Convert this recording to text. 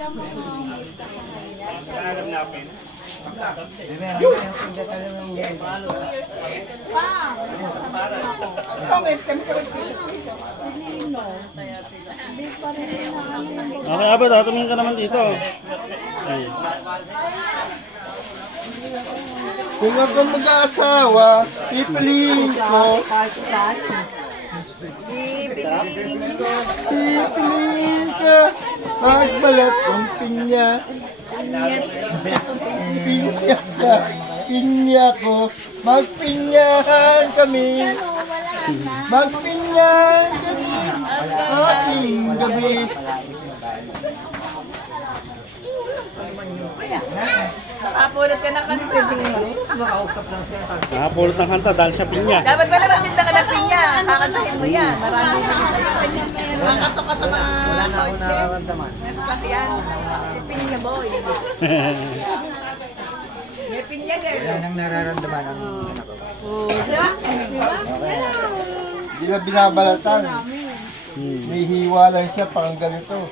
Okay, Abad, tumingin ka naman dito. Ay. Kung ako mag-aasawa, pipiliin ko. Pipiliin ko. Magbalat ang pinya. Pinya ka. Pinya ko. Magpinyahan kami. Magpinyahan kami. Ating gabi. Nakapulot ka ng kanta. Nakapulot ng kanta dahil sa pinya. Dapat pala magtinda ka ng pinya. Kakantahin mo yan. Marami na sa'yo. Makakanto ka sa mga kotse. May sasakyan. Si Pinya Boy. May pinya girl. Yan ang nararamdaman ang anak ko. Hindi na binabalatan. May hiwa lang siya pang ganito.